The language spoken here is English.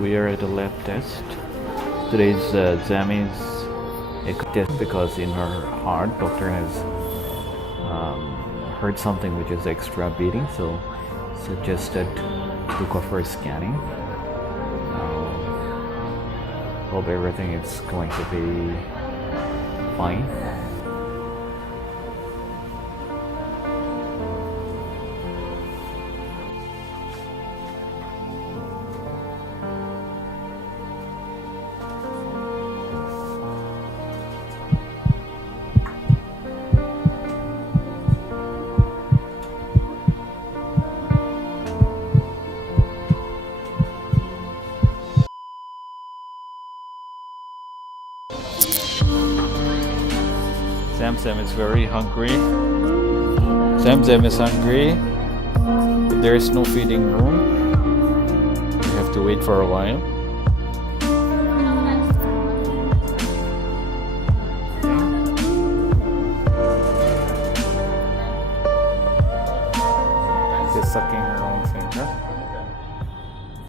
We are at the lab test. Today's Zemmi's echo test because in her heart, doctor has heard something which is extra beating, so suggested to go for scanning. Hope everything is going to be fine. Sam is very hungry. Sam is hungry. But there is no feeding room. We have to wait for a while. She's sucking her own finger.